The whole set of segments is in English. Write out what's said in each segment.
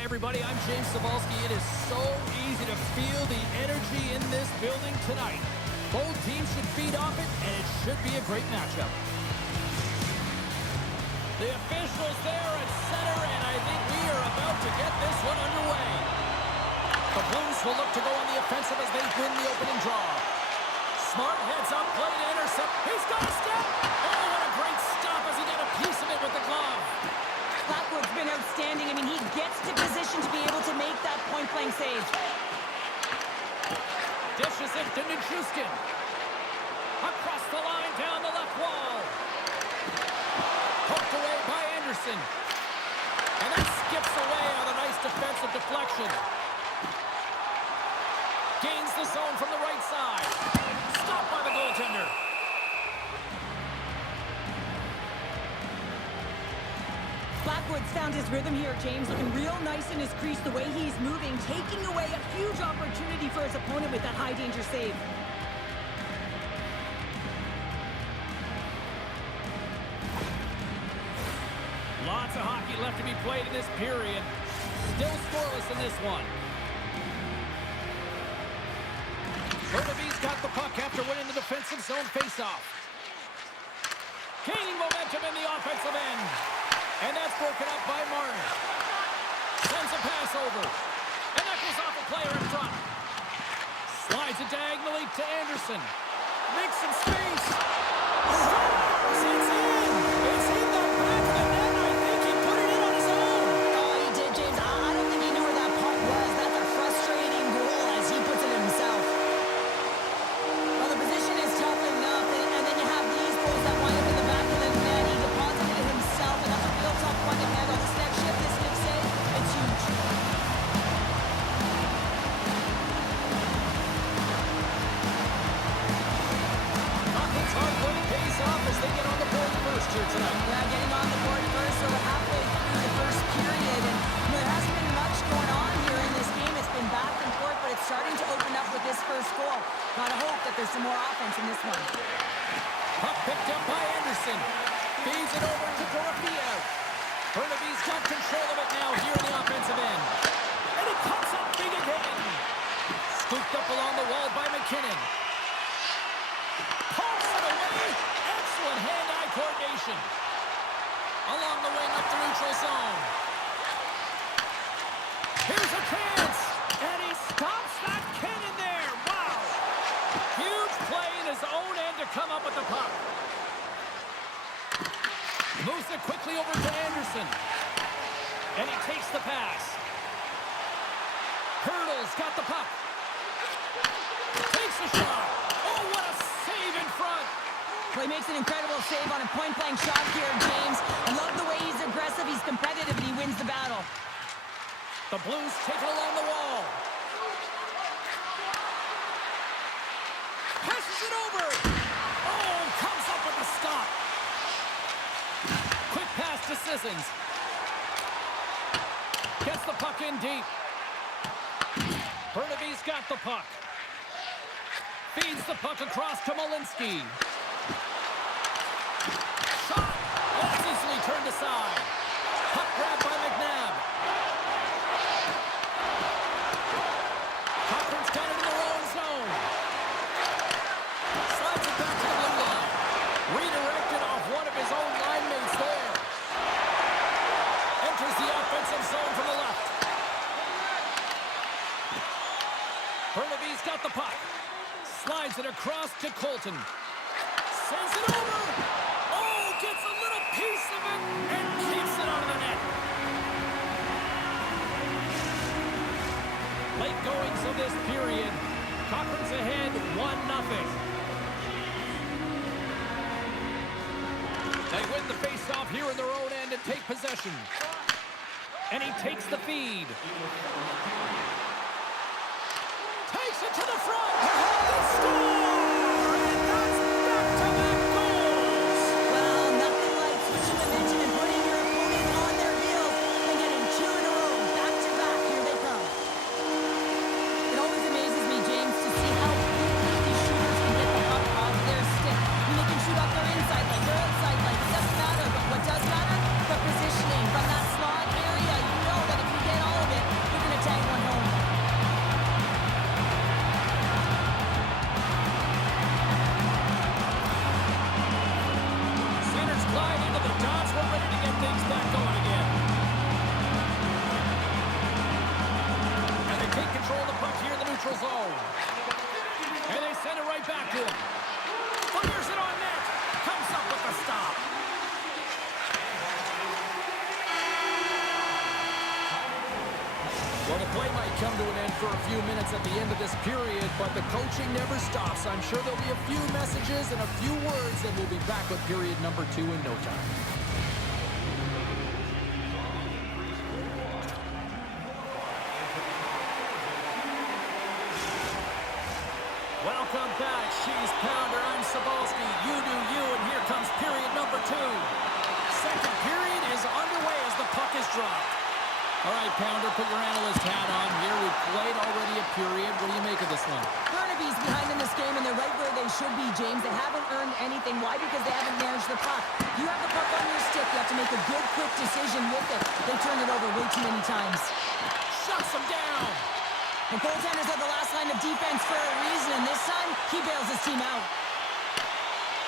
Hi, everybody. I'm James Cebulski. It is so easy to feel the energy in this building tonight. Both teams should feed off it, and it should be a great matchup. The officials there at center, and I think we are about to get this one underway. The Blues will look to go on the offensive as they win the opening draw. Smart heads up, play to intercept. He's got a step. Oh, what a great stop as he got a piece of it with the glove. Blackwood's been outstanding. I mean, he gets to position to be able to make that point-blank save. Dishes it to Nichushkin. Across the line, down the left wall. Poked away by Anderson. And that skips away on a nice defensive deflection. Gains the zone from the right side. Stopped by the goaltender. Blackwood's found his rhythm here, James. Looking real nice in his crease, the way he's moving, taking away a huge opportunity for his opponent with that high-danger save. Lots of hockey left to be played in this period. Still scoreless in this one. Burnaby's got the puck after winning the defensive zone faceoff. Gaining momentum in the offensive end. And that's broken up by Martin. Sends a pass over. And that goes off a player in front. Slides it diagonally to Anderson. Makes some space. Scores! It's in! It's in the back of the net. I think he put it in on his own. Oh, he did, James. I don't think he knew where that puck was. That's a frustrating goal as he puts it himself. Well, the position is tough enough, and then you have these goals that wind up in the back of the net. He deposited it himself, and that's a real tough one to handle. This next shift, this Nick said, it's huge. Hawkins hard-work pays off as they get on the board first here tonight. Yeah, getting on the board first, so we're halfway through the first period, and there hasn't been much going on here in this game. It's been back and forth, but it's starting to open up with this first goal. Gotta hope that there's some more offense in this one. Puck picked up by Anderson. Feeds it over to Burnaby. Burnaby's got control of it now here in the offensive end. And it comes up big again. Scooped up along the wall by McKinnon. Pulls it away. Excellent hand-eye coordination. Along the wing up the neutral zone. Here's a chance. And he stops that cannon there. Wow. Huge play in his own end to come up with the puck. Moves it quickly over to Anderson. And he takes the pass. Hurdle's got the puck. Takes the shot. Oh, what a save in front. Well, he makes an incredible save on a point-blank shot here, James. I love the way he's aggressive, he's competitive, and he wins the battle. The Blues take it along the wall. Passes it over. Oh, comes up with the stop. Quick pass to Sissons. Gets the puck in deep. Burnaby's got the puck. Feeds the puck across to Malinsky. Shot. That's easily turned aside. Puck grabbed by McNabb. Cochrane's got it in their own zone. Slides it back to the blue line. Redirected off one of his own line mates there. Enters the offensive zone from the left. Burnaby's got the puck. Slides it across to Colton. Sends it over. Oh, gets a little piece of it and keeps it out of the net. Late goings of this period. Cochrane's ahead 1-0. They win the face-off here in their own end and take possession. And he takes the feed. Takes it to the front. They score! And that's back-to-back goals. Well, nothing like switching momentum and putting your opponent on their heels and getting two in a row, back-to-back. Here they come. It always amazes me, James, to see how quickly these shooters can get the puck off their stick. I mean, they can shoot off their inside leg, their outside leg. It doesn't matter, but what does matter? The positioning from that slot area. You know that if you get all of it, Well, the play might come to an end for a few minutes at the end of this period, but the coaching never stops. I'm sure there'll be a few messages and a few words, and we'll be back with period number 2 in no time. Welcome back, Cheese Pounder. I'm Sabalski. You do you, and here comes period number 2. Second period is underway as the puck is dropped. All right, Pounder, put your analyst hat on here. We've played already a period. What do you make of this one? Burnaby's behind in this game, and they're right where they should be, James. They haven't earned anything. Why? Because they haven't managed the puck. You have the puck on your stick. You have to make a good, quick decision with it. They turn it over way too many times. Shuts them down. The goaltenders are the last line of defense for a reason, and this time, he bails his team out.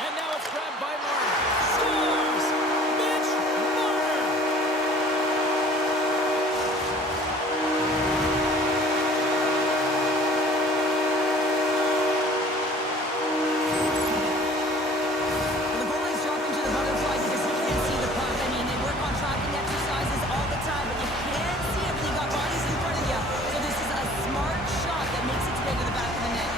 And now it's grabbed by Martin. Scores! Mitch Martin! The goalie's dropping to the butterfly because he can't see the puck. I mean, they work on tracking exercises all the time, but you can't see it when you got bodies in front of you. So this is a smart shot that makes its way to the back of the net.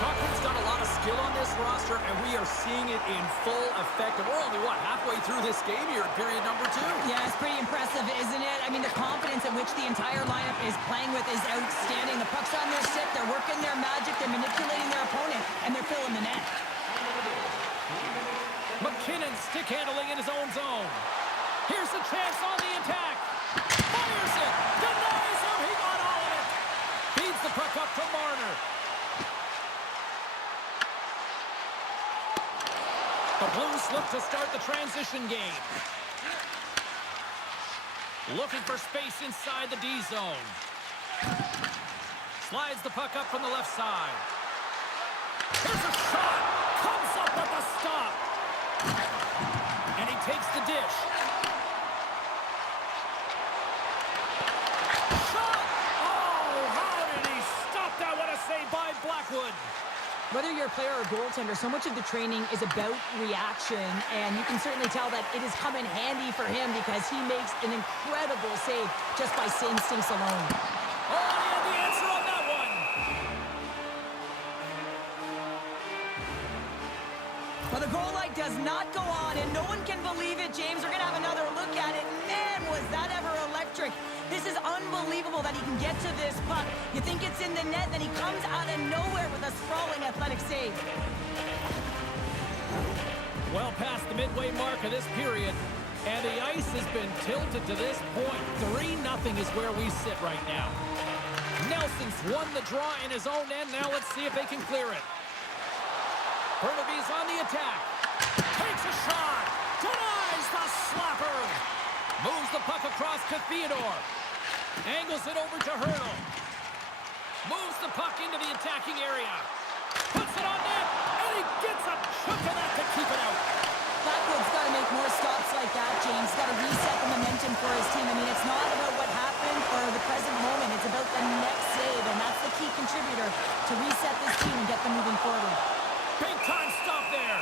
Cochrane's got a lot of skill on this roster, and we are seeing it in full effect. And we're only, halfway through this game here in period number 2? Yeah, it's pretty impressive, isn't it? I mean, the confidence in which the entire lineup is playing with is outstanding. The puck's on their stick, they're working their magic, they're manipulating their opponent, and they're filling the net. McKinnon stick handling in his own zone. Here's the chance on the attack. Fires it. Denies him. He got all of it. Feeds the puck up to Marner. The Blues look to start the transition game. Looking for space inside the D zone. Slides the puck up from the left side. Here's a shot. Comes up with a stop. And he takes the dish. Shot! Oh, how did he stop that? What a save by Blackwood. Whether you're a player or a goaltender, so much of the training is about reaction, and you can certainly tell that it has come in handy for him because he makes an incredible save just by instincts alone. Oh, he had the answer on that one. Well, the goal light does not go on, and no one can believe it, James. We're going to have another look at it. Man, was that ever electric. This is unbelievable that he can get to this puck. You think it's in the net, then he comes out of nowhere with a sprawling athletic save. Well past the midway mark of this period, and the ice has been tilted to this point. 3-0 is where we sit right now. Nelson's won the draw in his own end. Now let's see if they can clear it. Burnaby's on the attack. Takes a shot. Denies the slapper. Moves the puck across to Theodore. Angles it over to Hurdle. Moves the puck into the attacking area. Puts it on net, and he gets a chunk of that to keep it out. Blackwood's got to make more stops like that, James. Got to reset the momentum for his team. I mean, it's not about what happened or the present moment. It's about the next save, and that's the key contributor to reset this team and get them moving forward. Big time stop there.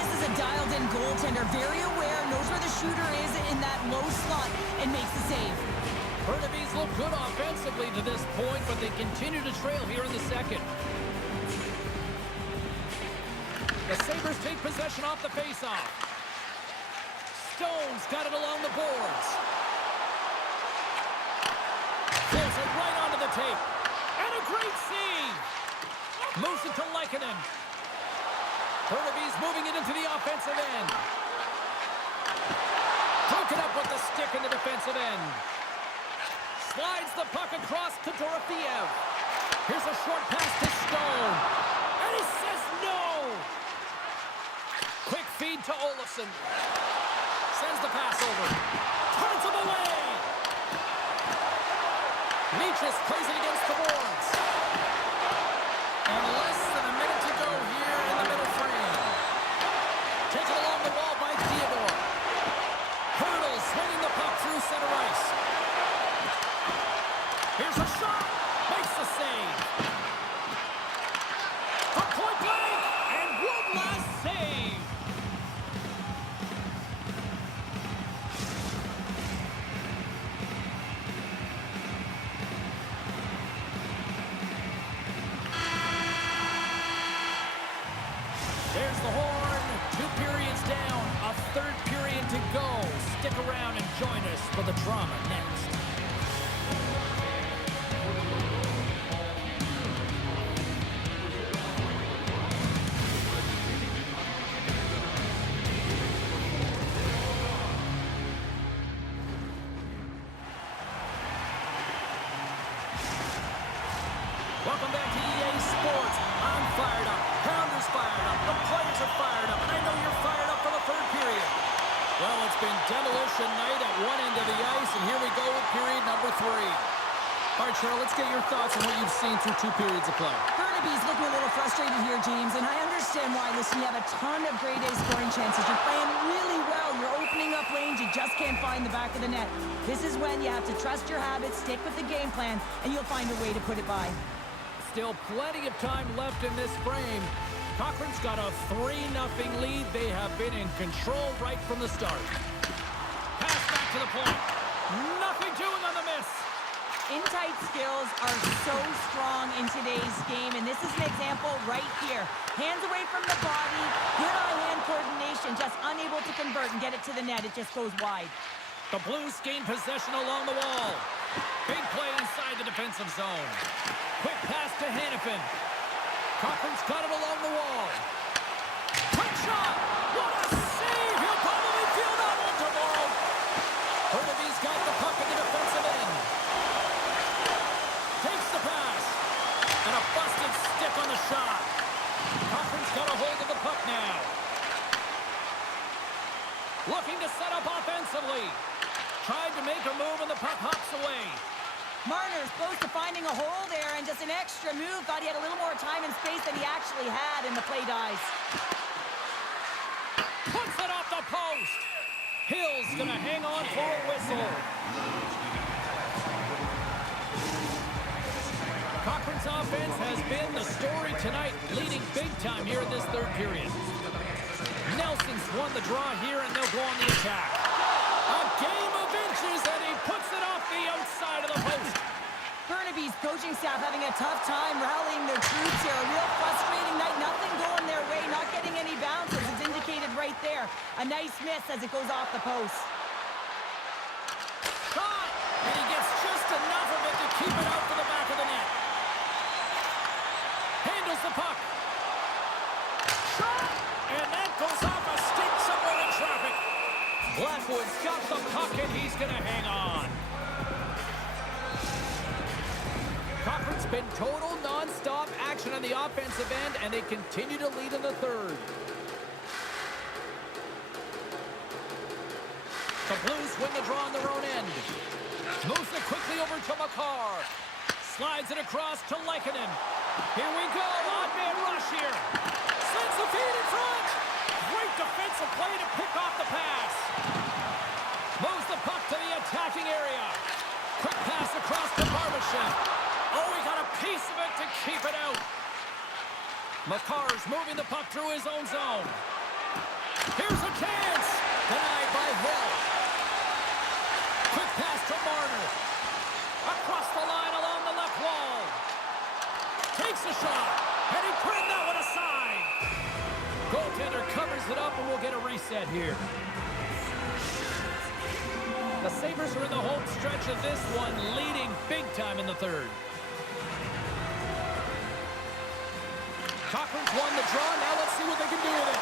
This is a dialed-in goaltender, very aware, knows where the shooter is in that low slot, and makes the save. Burnaby's look good offensively to this point, but they continue to trail here in the second. The Sabres take possession off the faceoff. Stone's got it along the boards. Pulls it right onto the tape. And a great save. Moves it to Lehkonen. Burnaby's moving it into the offensive end. Broken up with the stick in the defensive end. Slides the puck across to Dorofeev. Here's a short pass to Stone. And he says no. Quick feed to Olofsson. Sends the pass over. Turns him away. Leaches plays it against the boards. And less than a minute to go here in the middle frame. Taken along the wall by Theodore. Hurdle swinging the puck through center ice. Here's a shot. with the drama next. Welcome back to EA Sports. I'm fired up. Pounder's fired up. The players are fired up. And I know you're fired up for the third period. Well, it's been demolition night at one end of the ice, and here we go with period number 3. All right, Cheryl, let's get your thoughts on what you've seen through 2 periods of play. Burnaby's looking a little frustrated here, James, and I understand why. Listen, you have a ton of grade A scoring chances. You're playing really well. You're opening up lanes. You just can't find the back of the net. This is when you have to trust your habits, stick with the game plan, and you'll find a way to put it by. Still plenty of time left in this frame. Cochrane's got a 3-0 lead. They have been in control right from the start. Pass back to the point. Nothing doing on the miss. In-tight skills are so strong in today's game, and this is an example right here. Hands away from the body, good eye-hand coordination, just unable to convert and get it to the net. It just goes wide. The Blues gain possession along the wall. Big play inside the defensive zone. Quick pass to Hannafin. Cochrane's got it along the wall. Quick shot! What a save! He'll probably feel that one tomorrow. Burnaby's got the puck in the defensive end. Takes the pass. And a busted stick on the shot. Cochrane's got a hold of the puck now. Looking to set up offensively. Tried to make a move and the puck hops away. Marner's close to finding a hole there, and just an extra move. Thought he had a little more time and space than he actually had, and the play dies. Puts it off the post. Hill's going to hang on for a whistle. Cochrane's offense has been the story tonight, leading big time here in this third period. Nelson's won the draw here, and they'll go on the attack. A game of inches, and he puts it off the outside of the post. Burnaby's coaching staff having a tough time rallying their troops here. A real frustrating night. Nothing going their way. Not getting any bounces. It's indicated right there. A nice miss as it goes off the post. Shot! And he gets just enough of it to keep it out to the back of the net. Handles the puck. Shot! And that goes off a stick somewhere in traffic. Blackwood's got the puck, and he's going to hang on. Cochrane's been total non-stop action on the offensive end, and they continue to lead in the third. The Blues win the draw on their own end. Moves it quickly over to Makar. Slides it across to Lehkonen. Here we go, odd-man rush here. Sends the feed in front. Great defensive play to pick off the pass. Moves the puck to the attacking area. Quick pass across to Barbashev. Oh, he got a piece of it to keep it out. Makar's moving the puck through his own zone. Here's a chance. Denied by Hill. Quick pass to Marner. Across the line along the left wall. Takes a shot. And he turned that one aside. Goaltender covers it up, and we'll get a reset here. The Sabres are in the home stretch of this one, leading big time in the third. Cochrane's won the draw. Now let's see what they can do with it.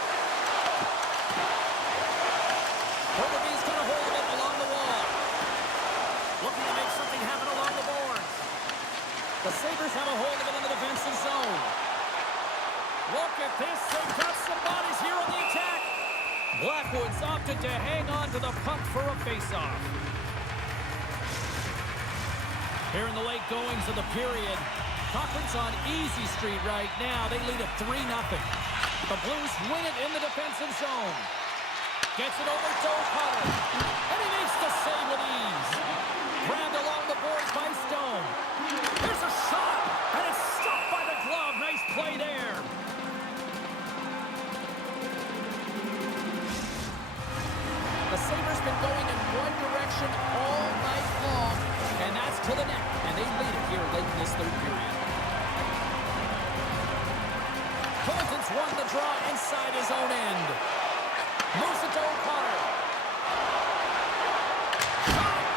Burnaby's got a hold of it along the wall. Looking to make something happen along the boards. The Sabres have a hold of it in the defensive zone. Look at this. They've got some bodies here on the attack. Blackwood's opted to hang on to the puck for a face-off. Here in the late goings of the period, Cochrane's on easy street right now. They lead at 3-0. The Blues win it in the defensive zone. Gets it over to O'Connor. And he makes the save with ease. Grabbed along the boards by Stone. There's a shot. And it's stopped by the glove. Nice play there. The Sabres been going in one direction all night long. And that's to the net. And they lead it here late in this third period. Colton's won the draw inside his own end. Moves it to O'Connor. Shot!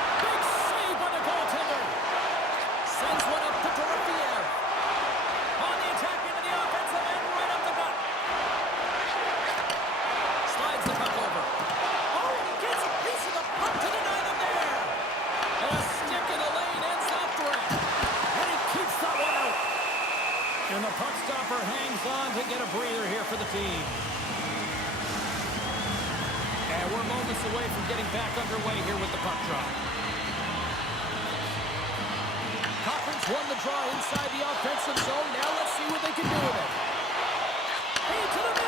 Puck stopper hangs on to get a breather here for the team. And we're moments away from getting back underway here with the puck drop. Cochrane's won the draw inside the offensive zone. Now let's see what they can do with it. Into the